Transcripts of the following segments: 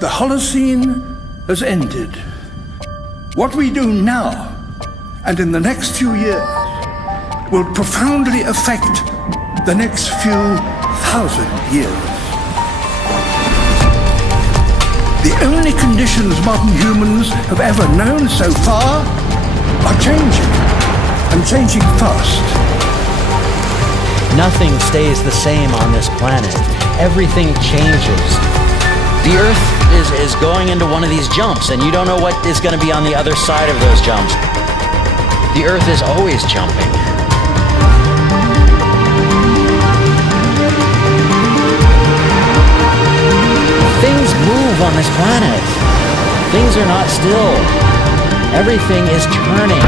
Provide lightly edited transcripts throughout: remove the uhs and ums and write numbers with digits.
The Holocene has ended. What we do now and in the next few years will profoundly affect the next few thousand years. The only conditions modern humans have ever known so far are changing, and changing fast. Nothing stays the same on this planet. Everything changes. The Earth is going into one of these jumps, and you don't know what is going to be on the other side of those jumps. The Earth is always jumping. Things move on this planet. Things are not still. Everything is turning.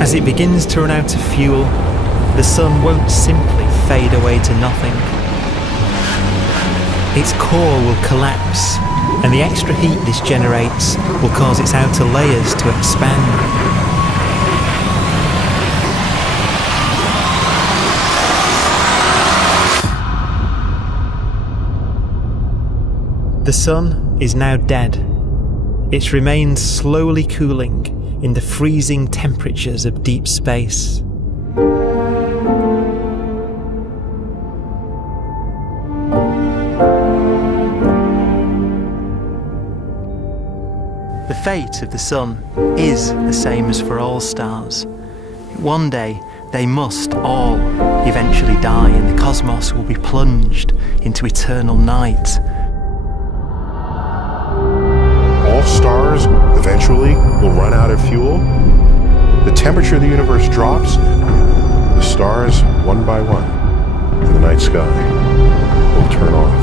As it begins to run out of fuel, the sun won't simply fade away to nothing. Its core will collapse, and the extra heat this generates will cause its outer layers to expand. The sun is now dead. Its remains slowly cooling in the freezing temperatures of deep space. The fate of the sun is the same as for all stars. One day they must all eventually die, and the cosmos will be plunged into eternal night. All stars eventually will run out of fuel. The temperature of the universe drops. The stars, one by one, in the night sky will turn off.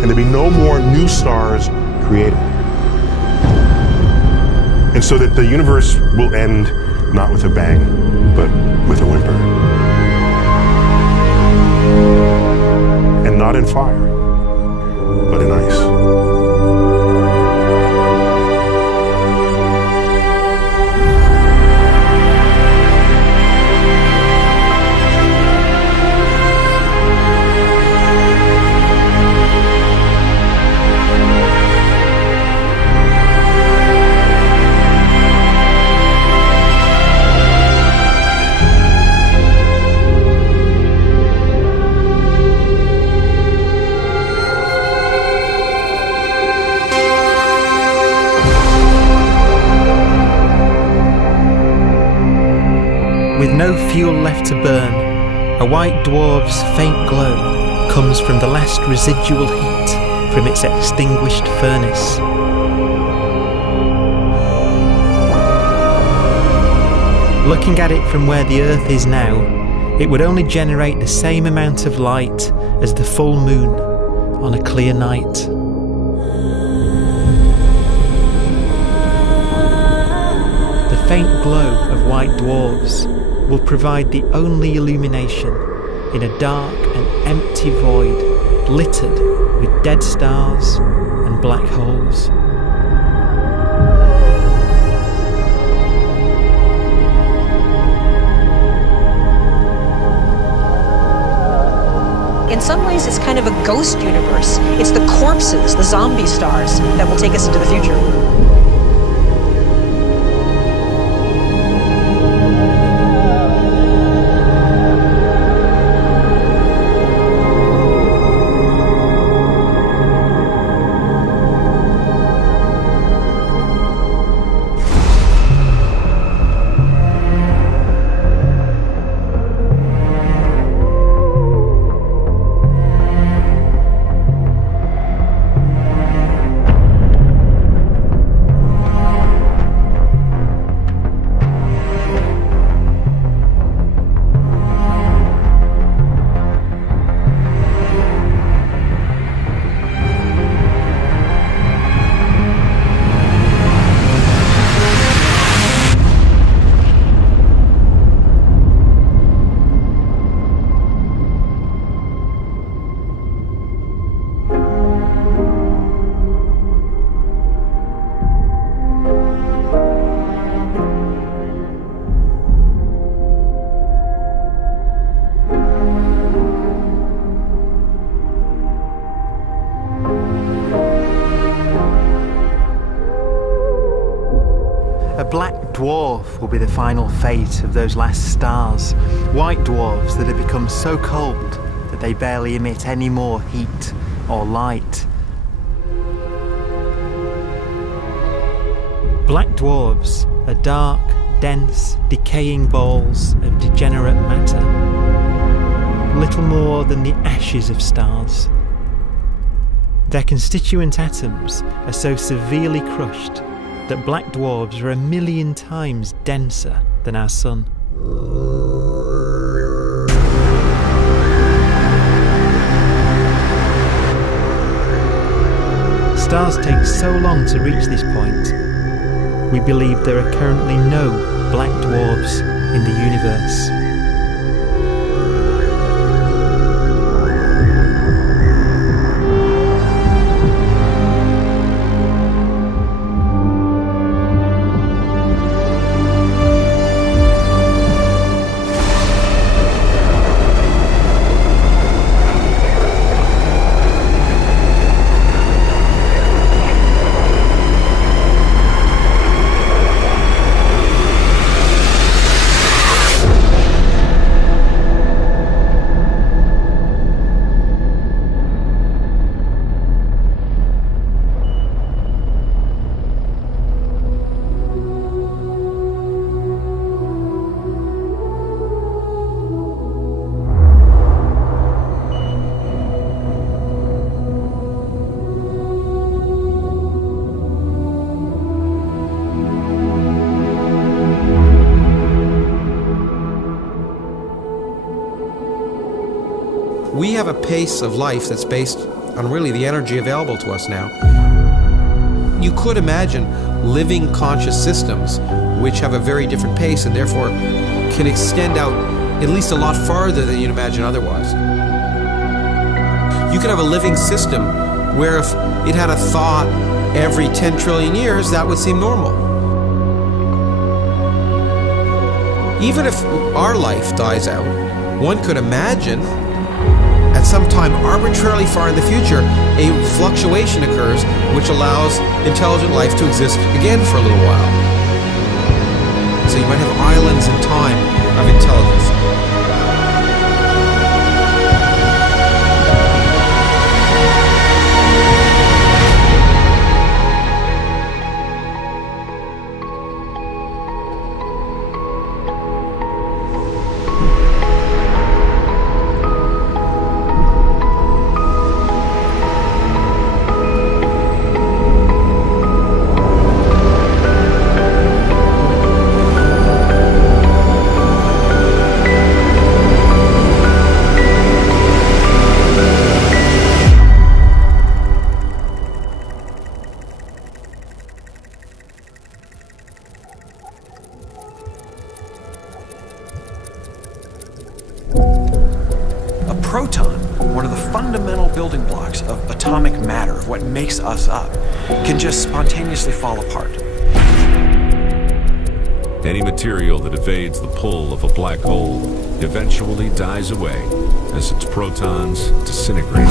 And there'll be no more new stars created. And so that the universe will end not with a bang, but with a whimper. And not in fire, but in ice. With no fuel left to burn, a white dwarf's faint glow comes from the last residual heat from its extinguished furnace. Looking at it from where the Earth is now, it would only generate the same amount of light as the full moon on a clear night. The faint glow of white dwarfs will provide the only illumination in a dark and empty void littered with dead stars and black holes. ways, it's kind of a ghost universe. It's the corpses, the zombie stars, that will take us into the future. A black dwarf will be the final fate of those last stars. White dwarfs that have become so cold that they barely emit any more heat or light. Black dwarfs are dark, dense, decaying balls of degenerate matter, little more than the ashes of stars. Their constituent atoms are so severely crushed that black dwarfs are 1,000,000 times denser than our sun. Stars take so long to reach this point, we believe there are currently no black dwarfs in the universe. We have a pace of life that's based on really the energy available to us now. You could imagine living conscious systems which have a very different pace and therefore can extend out at least a lot farther than you'd imagine otherwise. You could have a living system where if it had a thought every 10 trillion years, that would seem normal. Even if our life dies out, one could imagine at some time arbitrarily far in the future, a fluctuation occurs which allows intelligent life to exist again for a little while. So you might have islands in time of intelligence. proton, one of the fundamental building blocks of atomic matter, of what makes us up, can just spontaneously fall apart. Any material that evades the pull of a black hole eventually dies away as its protons disintegrate.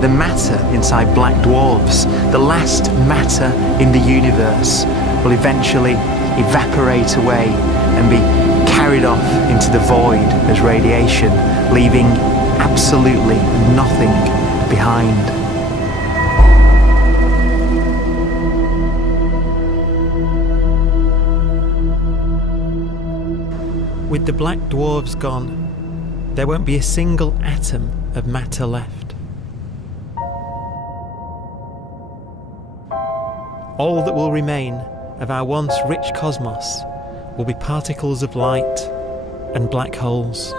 The matter inside black dwarfs, the last matter in the universe, will eventually evaporate away and be carried off into the void as radiation, leaving absolutely nothing behind. With the black dwarfs gone, there won't be a single atom of matter left. All that will remain of our once rich cosmos will be particles of light and black holes.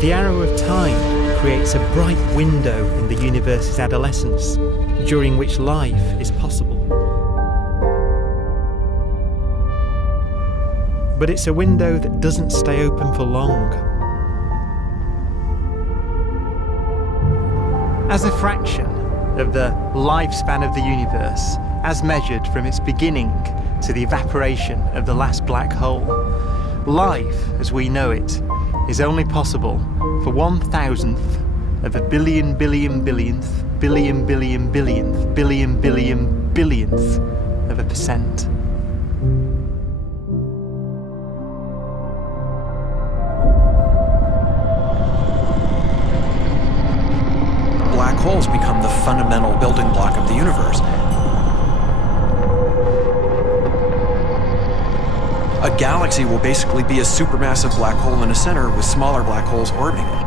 The arrow of time creates a bright window in the universe's adolescence, during which life is possible. But it's a window that doesn't stay open for long. As a fraction of the lifespan of the universe, as measured from its beginning to the evaporation of the last black hole, life, as we know it, is only possible for 1,000th of a billion billionth billion billionth billion billionth of a percent. Black holes become the fundamental building block of the universe. A galaxy will basically be a supermassive black hole in a center with smaller black holes orbiting it.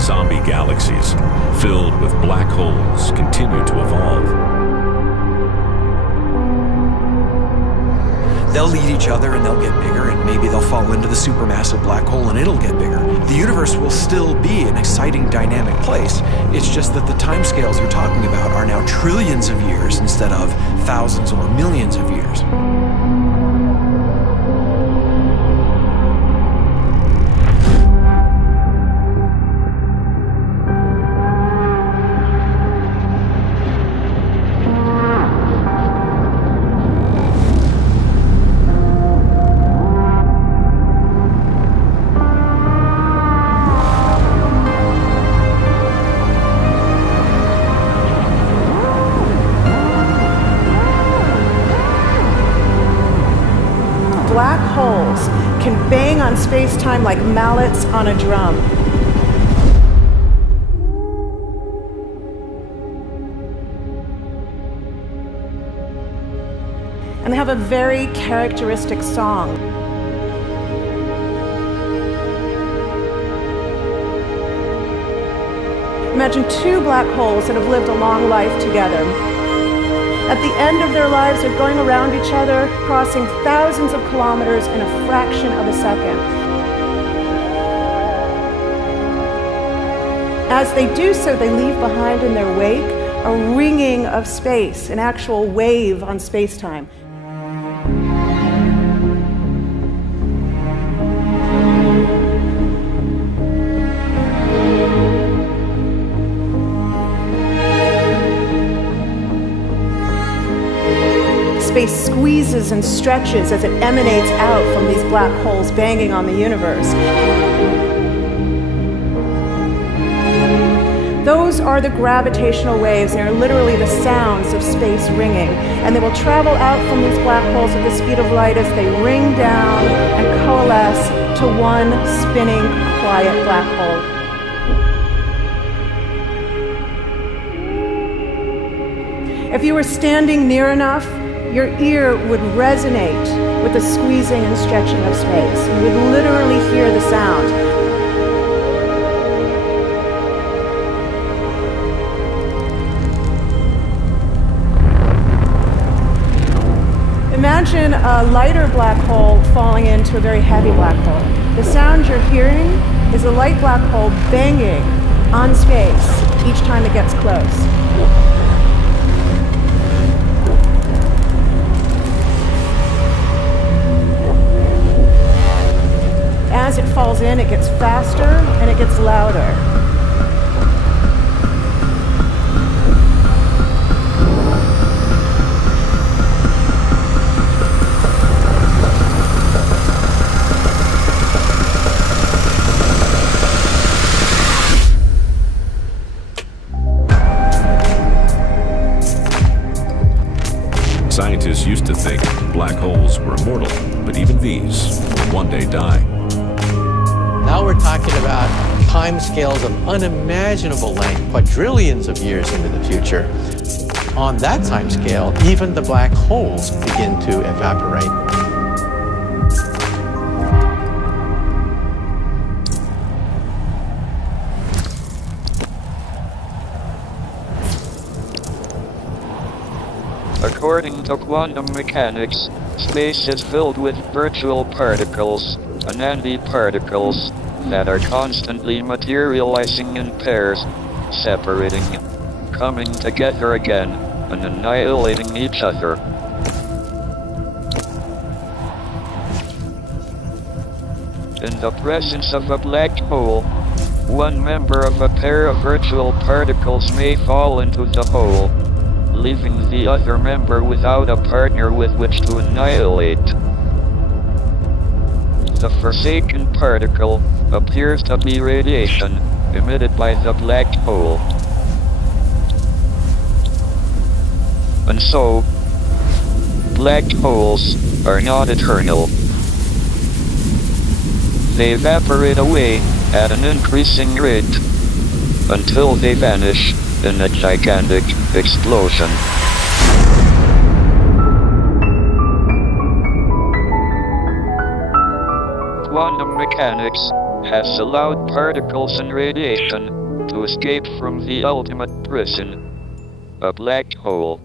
Zombie galaxies filled with black holes continue to evolve. They'll eat each other and they'll get bigger, and maybe they'll fall into the supermassive black hole and it'll get bigger. The universe will still be an exciting, dynamic place. It's just that the timescales you're talking about are now trillions of years instead of thousands or millions of years. Black holes can bang on space-time like mallets on a drum. And they have a very characteristic song. Imagine two black holes that have lived a long life together. At the end of their lives, they're going around each other, crossing thousands of kilometers in a fraction of a second. As they do so, they leave behind in their wake a ringing of space, an actual wave on space-time. space squeezes and stretches as it emanates out from these black holes banging on the universe. Those are the gravitational waves. They are literally the sounds of space ringing. And they will travel out from these black holes at the speed of light as they ring down and coalesce to one spinning, quiet black hole. If you were standing near enough, your ear would resonate with the squeezing and stretching of space. You would literally hear the sound. Imagine a lighter black hole falling into a very heavy black hole. The sound you're hearing is a light black hole banging on space each time it gets close. As it falls in, it gets faster and it gets louder. Scientists used to think black holes were immortal, but even these will one day die. Now we're talking about timescales of unimaginable length, quadrillions of years into the future. On that timescale, even the black holes begin to evaporate. According to quantum mechanics, space is filled with virtual particles, antiparticles, that are constantly materializing in pairs, separating, coming together again, and annihilating each other. In the presence of a black hole, one member of a pair of virtual particles may fall into the hole, leaving the other member without a partner with which to annihilate. The forsaken particle appears to be radiation emitted by the black hole. And so, black holes are not eternal. They evaporate away at an increasing rate until they vanish in a gigantic explosion. Quantum mechanics has allowed particles and radiation to escape from the ultimate prison, a black hole.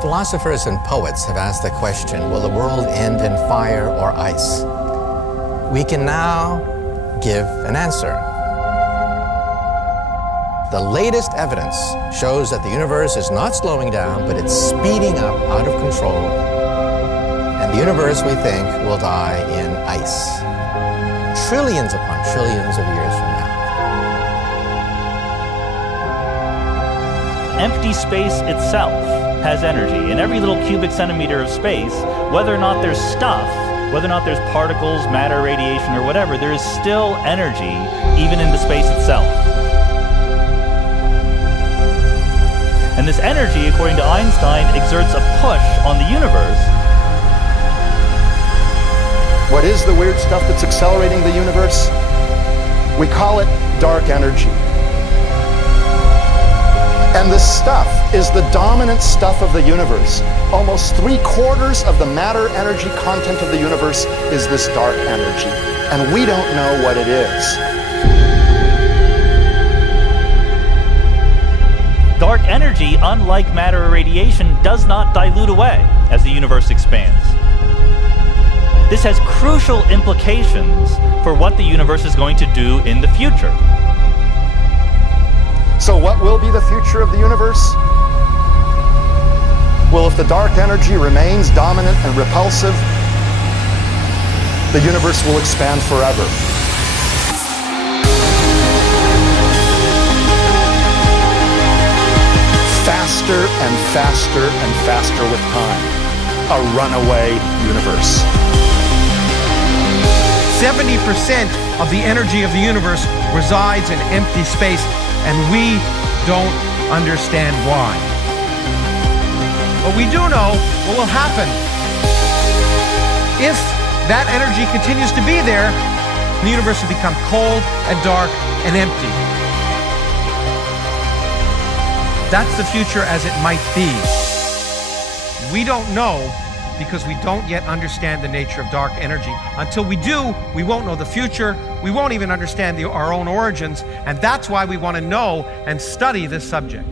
Philosophers and poets have asked the question, will the world end in fire or ice? We can now give an answer. The latest evidence shows that the universe is not slowing down, but it's speeding up out of control. And the universe, we think, will die in ice. Trillions upon trillions of years from now. Empty space itself has energy. In every little cubic centimeter of space, whether or not there's stuff whether or not there's particles, matter, radiation, or whatever, there is still energy even in the space itself. And this energy, according to Einstein, exerts a push on the universe. What is the weird stuff that's accelerating the universe? We call it dark energy. And this stuff is the dominant stuff of the universe. Almost 3/4 of the matter-energy content of the universe is this dark energy. And we don't know what it is. Dark energy, unlike matter or radiation, does not dilute away as the universe expands. This has crucial implications for what the universe is going to do in the future. So what will be the future of the universe? Well, if the dark energy remains dominant and repulsive, the universe will expand forever. Faster and faster and faster with time. A runaway universe. 70% of the energy of the universe resides in empty space, and we don't understand why. But we do know what will happen. If that energy continues to be there, the universe will become cold and dark and empty. That's the future as it might be. We don't know because we don't yet understand the nature of dark energy. Until we do, we won't know the future. We won't even understand our own origins. And that's why we want to know and study this subject.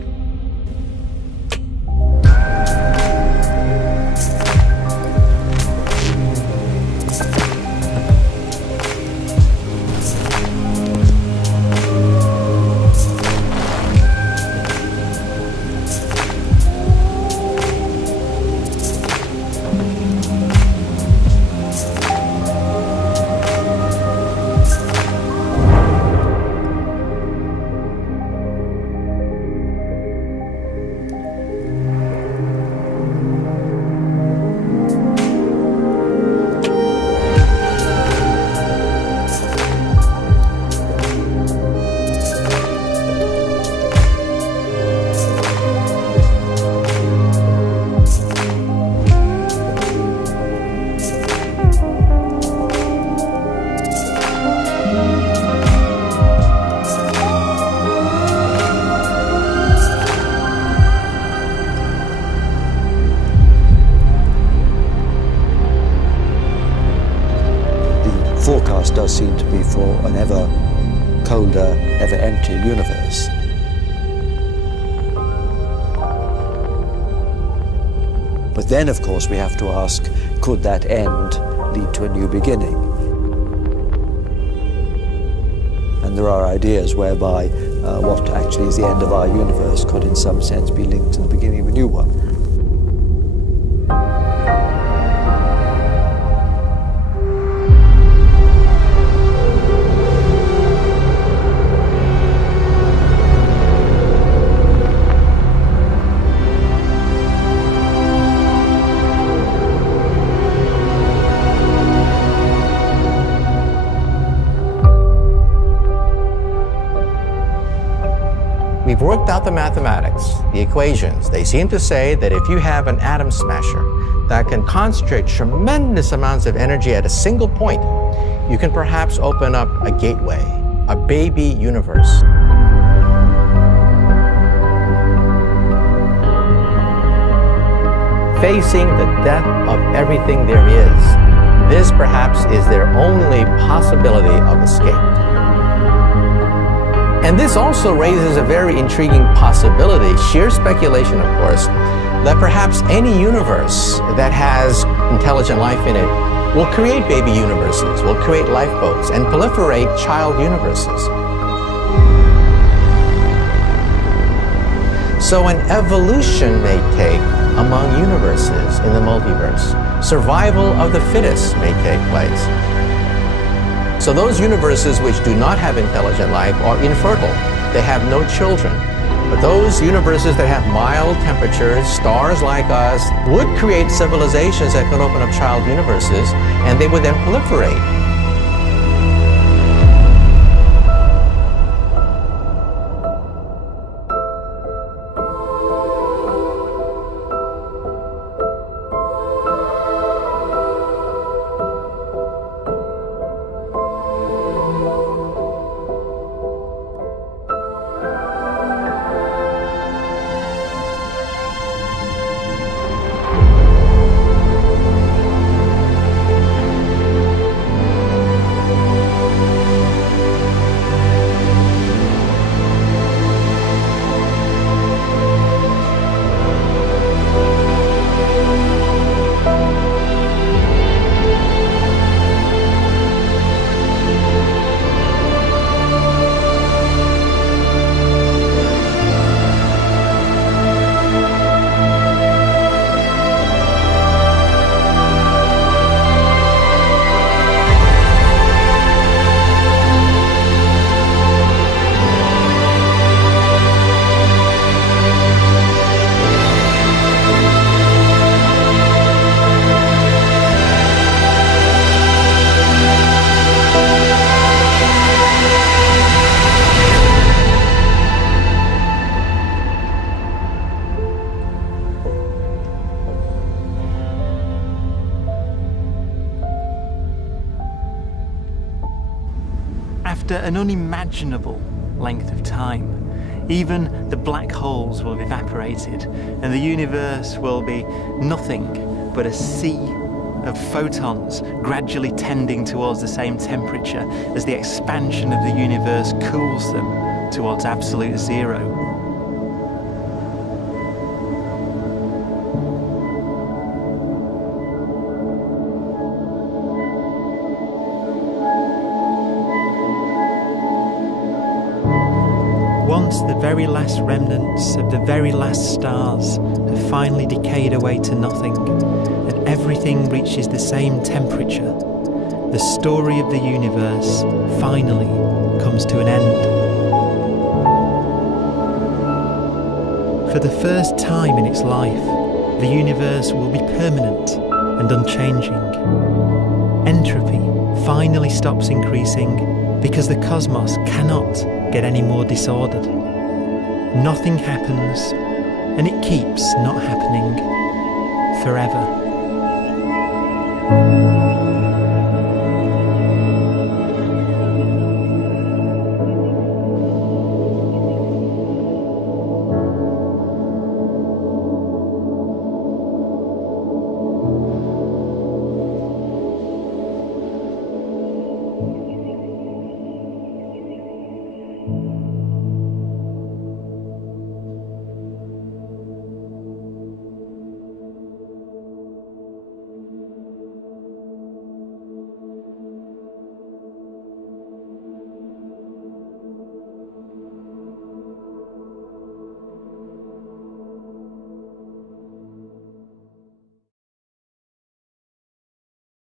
Forecast does seem to be for an ever colder, ever emptier universe. But then, of course, we have to ask, could that end lead to a new beginning? And there are ideas whereby what actually is the end of our universe could in some sense be linked to the beginning of a new one. We've worked out the mathematics, the equations. They seem to say that if you have an atom smasher that can concentrate tremendous amounts of energy at a single point, you can perhaps open up a gateway, a baby universe. Facing the death of everything there is, this perhaps is their only possibility of escape. And this also raises a very intriguing possibility, sheer speculation of course, that perhaps any universe that has intelligent life in it will create baby universes, will create lifeboats, and proliferate child universes. So an evolution may take among universes in the multiverse. Survival of the fittest may take place. So those universes which do not have intelligent life are infertile. They have no children. But those universes that have mild temperatures, stars like us, would create civilizations that could open up child universes, and they would then proliferate. After an unimaginable length of time, even the black holes will have evaporated and the universe will be nothing but a sea of photons gradually tending towards the same temperature as the expansion of the universe cools them towards absolute zero. Once the very last remnants of the very last stars have finally decayed away to nothing, and everything reaches the same temperature, the story of the universe finally comes to an end. For the first time in its life, the universe will be permanent and unchanging. Entropy finally stops increasing because the cosmos cannot get any more disordered. Nothing happens, and it keeps not happening forever.